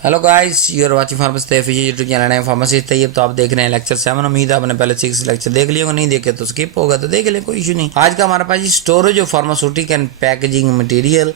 Hello guys, you are watching pharmacy Tayyab YouTube channel है pharmacy Tayyab. तो आप देख रहे हैं लेक्चर 7। उम्मीद है आपने पहले 6 लेक्चर देख लिए होंगे, नहीं देखे तो स्किप होगा, तो देख ले, कोई इशू नहीं। आज का हमारे पास storage of pharmaceutic and packaging material.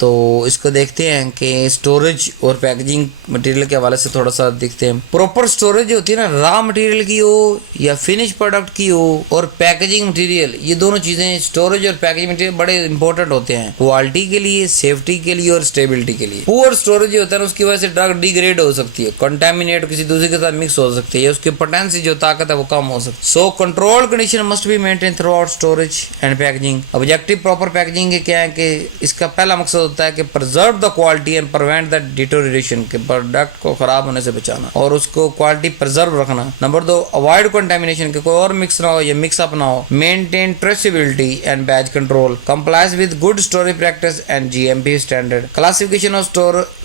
तो इसको देखते हैं कि स्टोरेज और पैकेजिंग मटेरियल के हवाले से थोड़ा सा देखते हैं। प्रॉपर स्टोरेज होती है ना, रॉ मटेरियल की हो या फिनिश प्रोडक्ट की हो, और पैकेजिंग मटेरियल, ये दोनों चीजें स्टोरेज और पैकेजिंग मटेरियल बड़े इंपॉर्टेंट होते हैं क्वालिटी के लिए, सेफ्टी के लिए और स्टेबिलिटी के लिए। पुअर स्टोरेज होता है उसकी वजह से ड्रग डिग्रेड हो सकती है, कंटामिनेट किसी दूसरे के साथ मिक्स हो सकती है, उसकी पोटेंसी जो ताकत है वो कम हो सकती है। So control condition must be maintain through out storage and packaging. Objective proper packaging के क्या है कि इसका पहला मकसद होता है कि preserve the quality and prevent the deterioration, के प्रोडक्ट को खराब होने से बचाना और उसको क्वालिटी प्रिजर्व रखना। नंबर 2, अवॉइड कंटामिनेशन, के कोई और मिक्स ना हो या मिक्स अप ना हो। Maintain traceability and batch control, complies with good storage practice and GMP standard. Classification of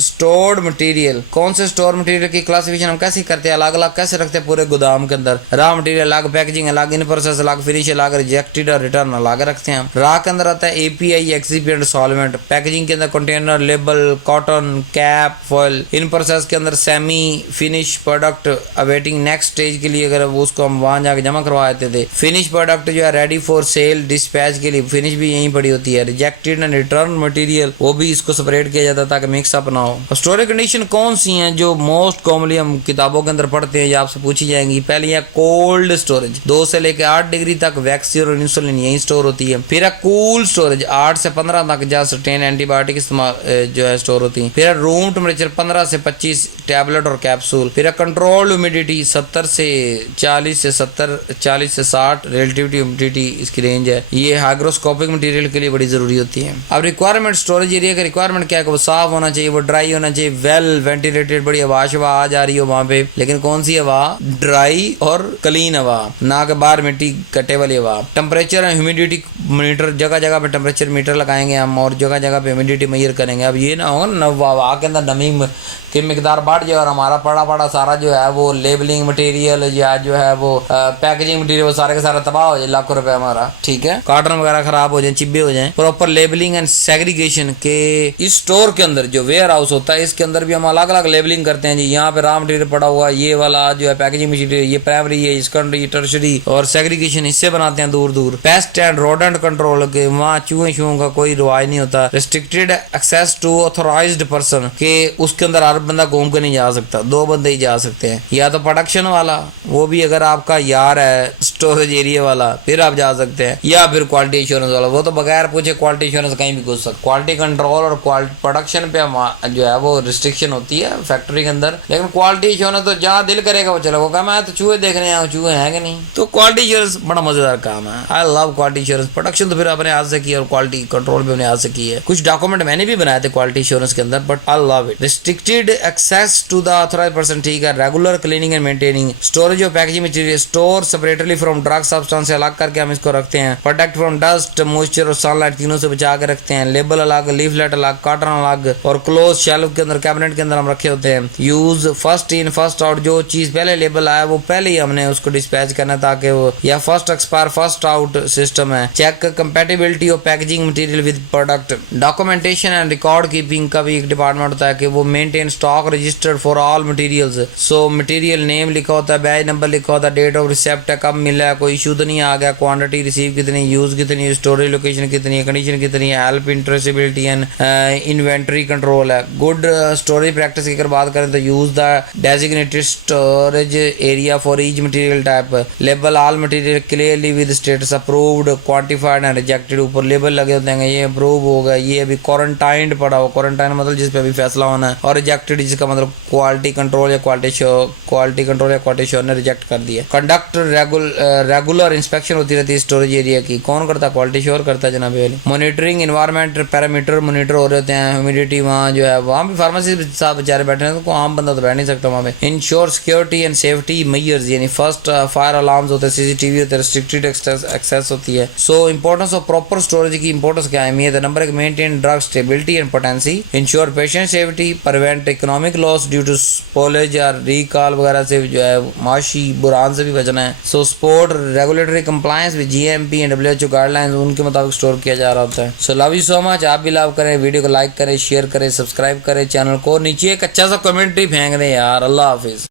stored material, कौन से स्टोर मटेरियल की क्लासिफिकेशन हम कैसे करते हैं, अलग अलग कैसे रखते हैं पूरे गोदाम के अंदर। रॉ मटेरियल अलग, पैकेजिंग अलग, इन प्रोसेस अलग, फिनिश अलग, रिजेक्टेड और रिटर्न अलग रखते हैं। रॉ के अंदर आता है एपीआई, एक्सिपिएंट, सॉल्वेंट। पैकेजिंग के अंदर container, label, cotton, cap, foil. In process के अंदर semi finish product awaiting next stage के लिए, अगर वो उसको हम वहां जाके जमा करवा देते थे। फिनिश प्रोडक्ट जो है रेडी फॉर सेल डिस्पैच के लिए, फिनिश भी यहीं पड़ी होती है। रिजेक्टेड एंड रिटर्न मटेरियल, वो भी इसको सेपरेट किया जाता है ताकि मिक्स अप ना हो। स्टोरेज कंडीशन कौन सी हैं जो मोस्ट कॉमनली हम किताबों के अंदर पढ़ते हैं या आपसे पूछी जाएंगी? पहली है कोल्ड स्टोरेज, 2 से लेकर 8 डिग्री तक वैक्सीन और इंसुलिन यही स्टोर होती है। फिर है कूल स्टोरेज, 8 से 15 तक जहाँ सर्टेन एंटीबायोटिक इस्तेमाल जो है स्टोर होती है। फिर है रूम टेम्परेचर 15 से 25 टैबलेट और कैप्सूल। फिर है कंट्रोल ह्यूमिडिटी 70 से 40 से 60 रिलेटिविटी ह्यूमिडिटी इसकी रेंज है। ये हाइग्रोस्कोपिक मटेरियल के लिए बड़ी जरूरी होती है। अब रिक्वायरमेंट, स्टोरेज एरिया का रिक्वायरमेंट क्या है? वो साफ होना चाहिए, वो ड्राई होना चाहिए, वेल वेंटिलेटेड, बड़ी हवा शवा आ जा रही हो वहां पे, लेकिन कौन सी हवा? ड्राई और क्लीन हवा, ना के बाहर मिट्टी कटे वाली हवा। टेम्परेचर एंड ह्यूमिडिटी मीटर, जगह जगह पे टेम्परेचर मीटर लगाएंगे हम और जगह जगह पे ह्यूमिडिटी मेजर करेंगे। अब ये ना हो ना हवा के अंदर नमी की मिकदार बढ़ जाए और हमारा पड़ा सारा जो है वो लेबलिंग मटेरियल या जो है वो पैकेजिंग मटेरियल वो सारे के सारा तबाह हो जाए, लाखों रुपए हमारा, ठीक है, कार्टन वगैरह खराब हो जाए, चिब्बे हो जाए। प्रॉपर लेबलिंग एंड सेग्रीगेशन के इस स्टोर के अंदर जो वेयर हाउस होता है इसके अंदर भी हम अलग अलग लेबलिंग करते हैं जी। यहाँ पे रॉ मटेरियल पड़ा हुआ, ये वाला जो है पैकेजिंग मटेरियल, ये प्राइमरी है, सेकेंडरी, टर्शरी, और सेग्रीगेशन इससे बनाते हैं दूर दूर। पेस्ट एंड रोडेंट कंट्रोल के वहाँ चूहे शूहों का कोई रिवाज नहीं होता। Restricted access to authorised person, के उसके अंदर हर बंदा घूम के नहीं जा सकता, 2 बंदे ही जा सकते हैं। या तो प्रोडक्शन वाला, वो भी अगर आपका यार है, स्टोरेज एरिया वाला, फिर आप जा सकते हैं, या फिर क्वालिटी इंश्योरेंस वाला, वो तो बगैर पूछे क्वालिटी इंश्योरेंस कहीं भी घुस सकता। क्वालिटी कंट्रोल और प्रोडक्शन पे जो है वो रिस्ट्रिक्शन होती है फैक्ट्री के अंदर, लेकिन क्वालिटी इंश्योरेंस तो जहाँ दिल करेगा वो चलेगा। मैं तो चूहे देखने आया हूँ, चूहे हैं कि नहीं? तो क्वालिटी इंश्योरेंस बड़ा मजेदार काम है। I love quality insurance. Production तो फिर अपने हाथ से की और क्वालिटी कंट्रोल भी अपने हाथ से की है। कुछ डॉक्यूमेंट मैंने भी बनाए थे क्वालिटी इंश्योरेंस के अंदर, but I love it. Restricted access to the authorised person, ठीक है। Regular cleaning and maintaining. Storage of packaging material, store separately from drug substance से अलग करके हम इसको रखते हैं। प्रोटेक्ट फ्रॉम डस्ट, मॉइस्चर और सनलाइट, तीनों से बचा के रखते हैं। लेबल अलग, लीफलेट अलग, कार्टन अलग, और क्लोज शेल्फ के अंदर, कैबिनेट के अंदर हम रखे होते हैं। Use first in first out, जो चीज पहले लेबल आया वो पहले ही हमने उसको डिस्पैच करना ताकि वो, या first expire first out system है। Check compatibility of packaging material with product. Documentation and record keeping का भी एक डिपार्टमेंट होता है कि वो maintain stock registered for all materials. So material name लिखा होता है, बैच नंबर लिखा होता है, डेट ऑफ रिसेप्ट है, कब मिला है, कोई इशू तो नहीं आ गया, क्वांटिटी रिसीव कितनी, यूज कितनी, स्टोरेज लोकेशन कितनी है, कंडीशन कितनी है, help in traceability and inventory control है। गुड स्टोरेज प्रैक्टिस की अगर बात करें तो use the designated storage area for each material type. Label all material clearly with status approved, quantified and rejected, ऊपर लेबल लगे होते हैं, ये अप्रूव होगा, ये अभी क्वारंटाइंड पड़ा हो, क्वारंटाइन मतलब जिस पे अभी फैसला होना है, और रिजेक्टेड जिसका मतलब क्वालिटी कंट्रोल या क्वालिटी श्योर ने रिजेक्ट कर दिया। कंडक्ट रेगुलर इंस्पेक्शन होती रहती है स्टोरेज एरिया की। कौन करता है? क्वालिटी श्योर करता है जनाब। मॉनिटरिंग एनवायरमेंट पैरामीटर मॉनिटर हो रहे होते हैं। ह्यूमिडिटी वहाँ जो है, वहाँ भी फार्मेसी साहब बेचारे बैठे हैं, तो आम बंदा तो बैठ नहीं सकता वहाँ पे। Ensure security and safety measures, यानी फर्स्ट फायर अलार्म्स होते हैं, सीसीटीवी होते हैं, रिस्ट्रिक्टेड एक्सेस होती है। So importance of proper storage की इंपॉर्टेंस क्या है? Number 1, maintain drug stability and potency, ensure patient safety, prevent economic loss due to spoilage या रिकॉल वगैरह से जो है माशी बुरान से भी बचना है। So support regulatory compliance with GMP and WHO guidelines, उनके मुताबिक स्टोर किया जा रहा होता है। So love you so much. आप भी लव करें, वीडियो को लाइक करें, शेयर करें, सब्सक्राइब करें चैनल को, नीचे एक अच्छा सा कमेंट्री फेंक दें यार। अल्लाह हाफिज।